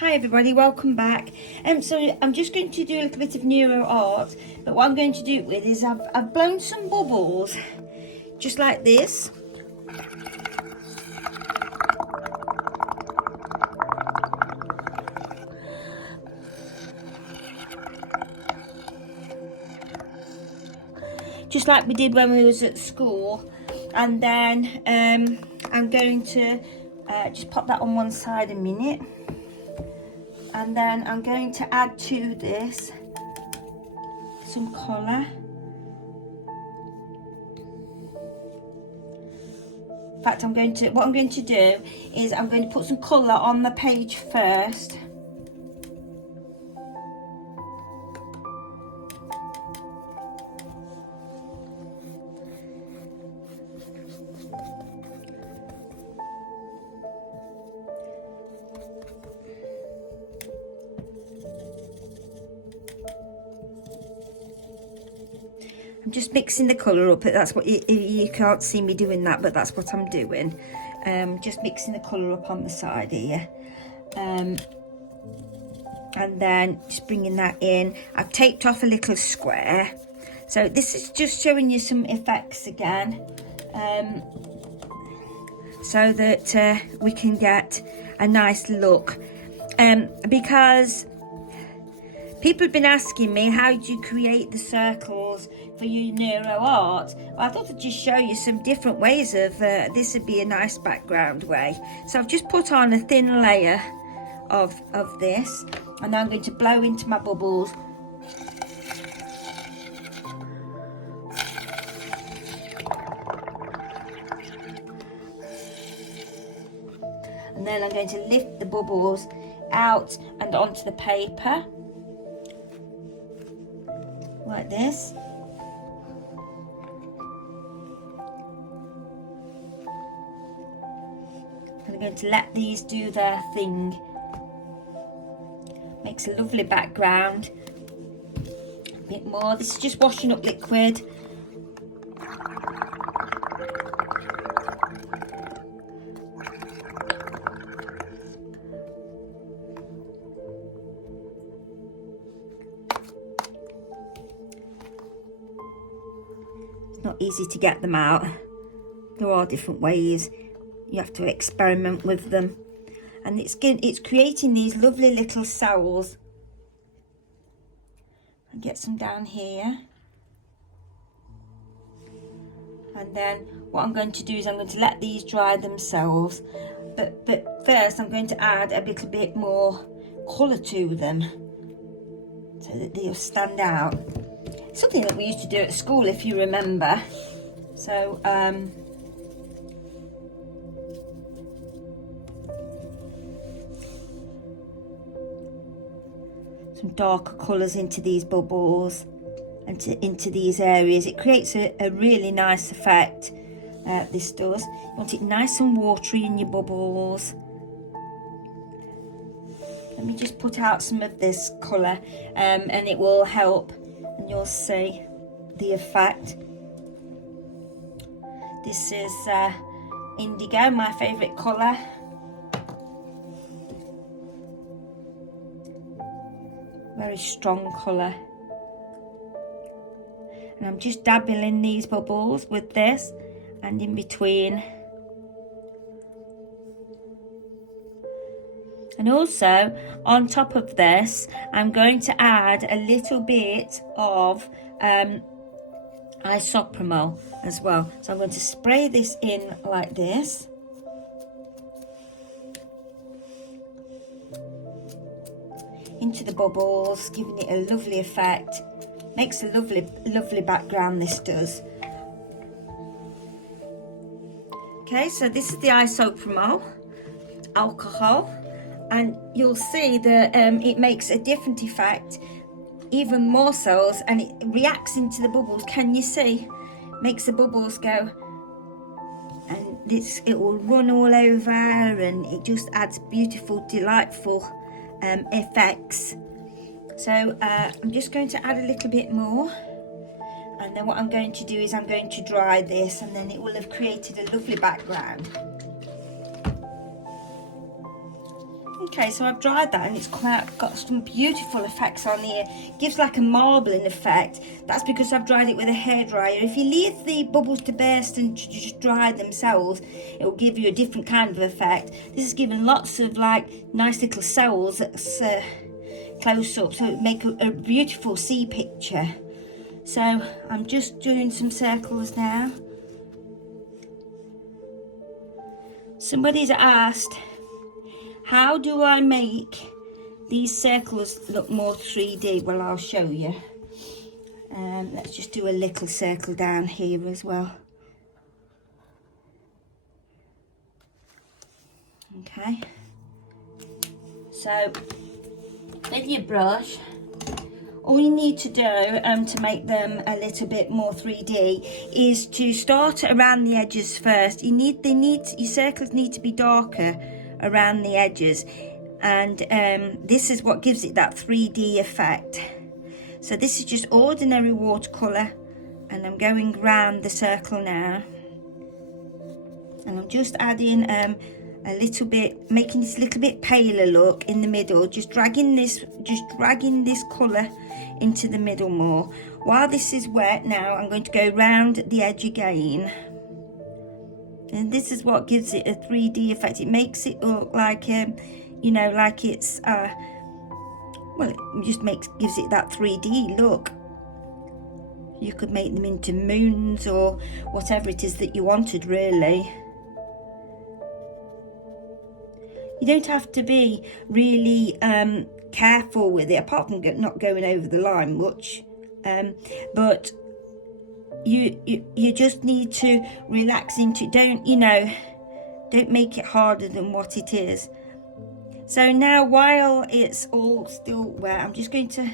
Hi everybody, welcome back. So I'm just going to do a little bit of Neuro Art, but what I'm going to do it with is I've blown some bubbles, just like this. Just like we did when we was at school. And then I'm going to just pop that on one side a minute. And then I'm going to add to this some colour. In fact, what I'm going to do is I'm going to put some colour on the page first. I'm just mixing the colour up. That's what you can't see me doing that, but that's what I'm doing. Just mixing the colour up on the side here, and then just bringing that in. I've taped off a little square, so this is just showing you some effects again, so that we can get a nice look. Because people have been asking me, how do you create the circles for your Neuro Art? Well, I thought I'd just show you some different ways of, this would be a nice background way. So I've just put on a thin layer of this, and now I'm going to blow into my bubbles. And then I'm going to lift the bubbles out and onto the paper. Like this. And I'm going to let these do their thing. Makes a lovely background. A bit more. This is just washing up liquid. Not easy to get them out. There are different ways. You have to experiment with them, and it's creating these lovely little cells. And get some down here, and then what I'm going to do is I'm going to let these dry themselves, but first I'm going to add a little bit more colour to them so that they'll stand out. Something that we used to do at school, if you remember. So some darker colours into these bubbles and into these areas. It creates a really nice effect. This does. You want it nice and watery in your bubbles. Let me just put out some of this colour, and it will help. And you'll see the effect. This is indigo, my favourite colour. Very strong colour. And I'm just dabbling these bubbles with this and in between. And also, on top of this, I'm going to add a little bit of isopropyl as well. So I'm going to spray this in like this. Into the bubbles, giving it a lovely effect. Makes a lovely background, this does. Okay, so this is the isopropyl alcohol. And you'll see that it makes a different effect, even more cells, and it reacts into the bubbles. Can you see? Makes the bubbles go, and it will run all over, and it just adds beautiful, delightful effects. So I'm just going to add a little bit more, and then what I'm going to do is I'm going to dry this, and then it will have created a lovely background. Okay, so I've dried that and it's got some beautiful effects on here. Gives like a marbling effect. That's because I've dried it with a hairdryer. If you leave the bubbles to burst and just dry themselves, it will give you a different kind of effect. This has given lots of like nice little cells that's close up, so it make a beautiful sea picture. So I'm just doing some circles now. Somebody's asked, how do I make these circles look more 3D? Well, I'll show you. Let's just do a little circle down here as well. Okay. So, with your brush, all you need to do to make them a little bit more 3D is to start around the edges first. Your circles need to be darker around the edges, and this is what gives it that 3D effect. So this is just ordinary watercolour, and I'm going round the circle now, and I'm just adding a little bit, making this a little bit paler look in the middle, just dragging this colour into the middle more. While this is wet now, I'm going to go round the edge again. And this is what gives it a 3D effect. It makes it look like, you know, like it's, well, it just gives it that 3D look. You could make them into moons or whatever it is that you wanted, really. You don't have to be really careful with it, apart from not going over the line much. But you just need to relax into it. Don't make it harder than what it is. So now, while it's all still wet, I'm just going to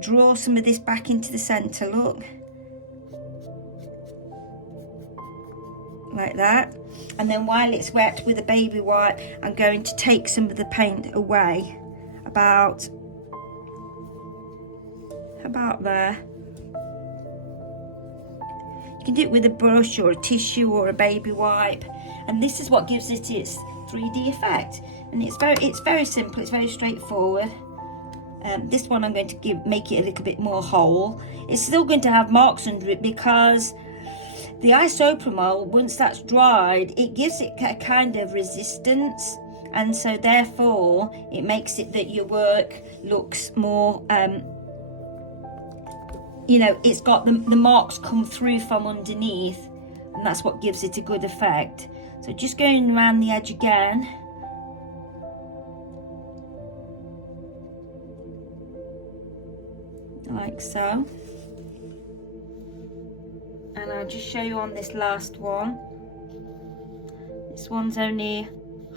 draw some of this back into the centre, look. Like that. And then while it's wet with a baby wipe, I'm going to take some of the paint away, about there. You can do it with a brush or a tissue or a baby wipe, and this is what gives it its 3D effect. And it's very simple, it's very straightforward. This one I'm going to make it a little bit more whole. It's still going to have marks under it because the isopropyl, once that's dried, it gives it a kind of resistance, and so therefore it makes it that your work looks more, it's got the marks come through from underneath, and that's what gives it a good effect. So just going around the edge again. Like so. And I'll just show you on this last one. This one's only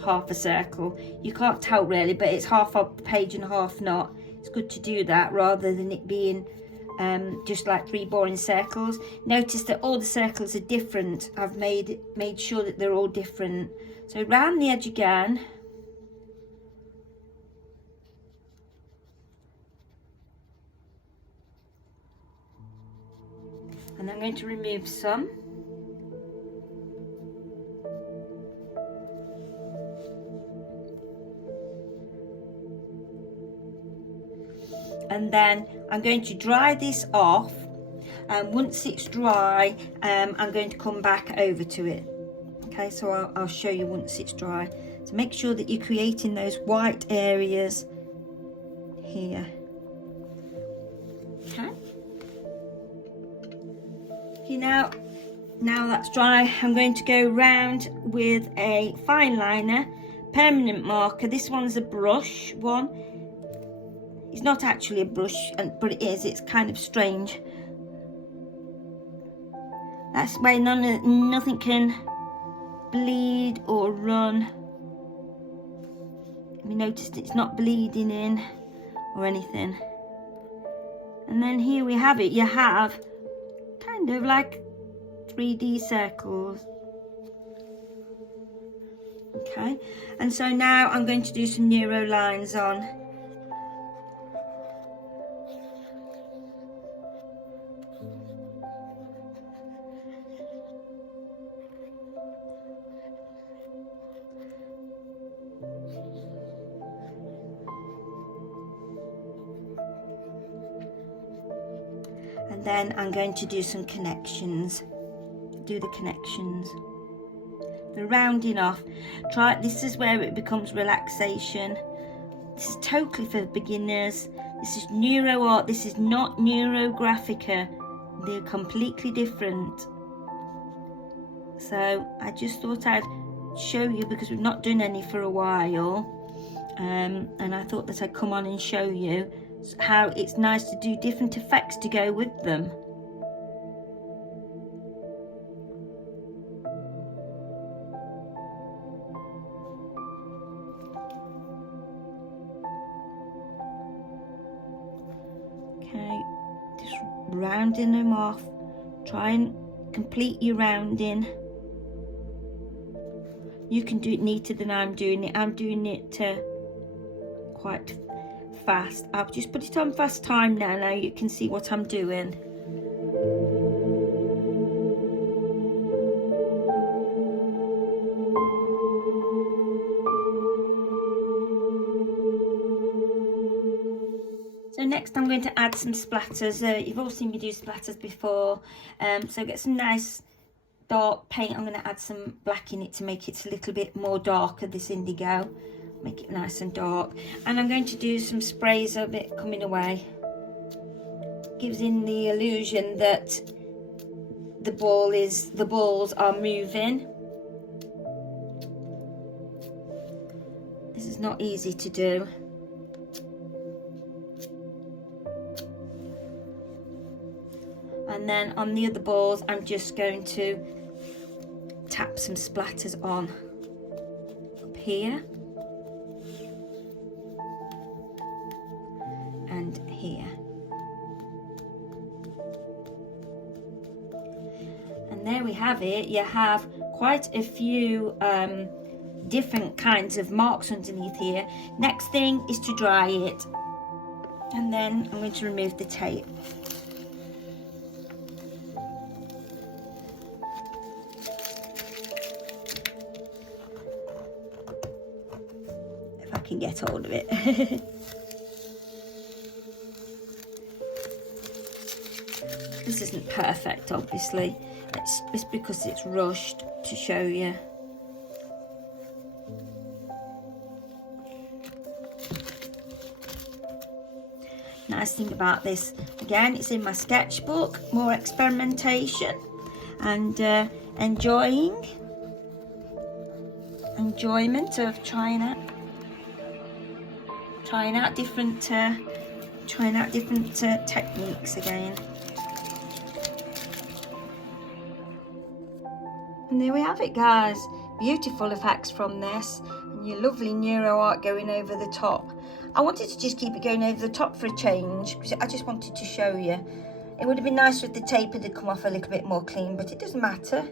half a circle. You can't tell really, but it's half a page and half not. It's good to do that rather than it being just like 3 boring circles. Notice that all the circles are different. I've made sure that they're all different. So round the edge again. And I'm going to remove some. And then I'm going to dry this off, and once it's dry, I'm going to come back over to it. Okay, so I'll show you once it's dry. So make sure that you're creating those white areas here. Okay. Okay, now that's dry, I'm going to go round with a fine liner, permanent marker. This one's a brush one. It's not actually a brush, but it is. It's kind of strange. That's why nothing can bleed or run. You noticed it's not bleeding in or anything. And then here we have it. You have kind of like 3D circles. Okay, and so now I'm going to do some neuro lines on. and then I'm going to do some connections. Do the connections, the rounding off. This is where it becomes relaxation. This is totally for beginners. This is Neuro Art. This is not Neurographica. They're completely different. So I just thought I'd show you, because we've not done any for a while, and I thought that I'd come on and show you how it's nice to do different effects to go with them. Okay, just rounding them off. Try and complete your rounding. You can do it neater than I'm doing it. I'm doing it quite fast. I've just put it on fast time now. Now you can see what I'm doing. So next I'm going to add some splatters. You've all seen me do splatters before. So get some nice dark paint. I'm going to add some black in it to make it a little bit more darker, this indigo. Make it nice and dark. And I'm going to do some sprays of it coming away. Gives in the illusion that the balls are moving. This is not easy to do. And then on the other balls, I'm just going to tap some splatters on up here and here. And there we have it. You have quite a few different kinds of marks underneath here. Next thing is to dry it. And then I'm going to remove the tape. If I can get hold of it. This isn't perfect, obviously. It's because it's rushed to show you. Nice thing about this, again, it's in my sketchbook. More experimentation and enjoyment of trying out different techniques again. And there we have it, guys. Beautiful effects from this, and your lovely Neuro Art going over the top. I wanted to just keep it going over the top for a change, because I just wanted to show you. It would have been nicer if the tape had come off a little bit more clean, but it doesn't matter.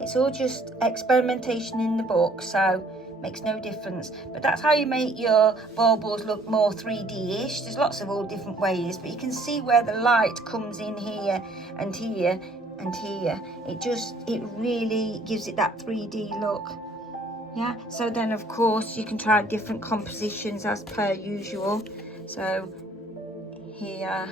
It's all just experimentation in the book, so it makes no difference. But that's how you make your baubles look more 3D-ish. There's lots of all different ways, but you can see where the light comes in here and here and here. It really gives it that 3D look. Yeah, so then of course you can try different compositions as per usual. So here,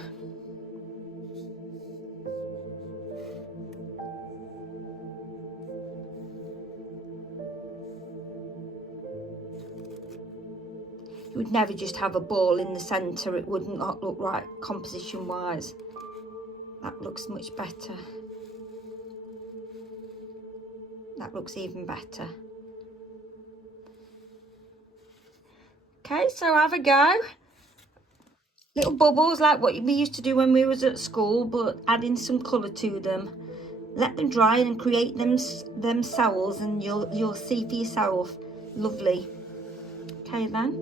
you would never just have a ball in the centre. It would not look right composition wise. That looks much better. That looks even better. Okay, so have a go. Little bubbles like what we used to do when we was at school, but adding some colour to them. Let them dry and create themselves, and you'll see for yourself. Lovely. Okay then.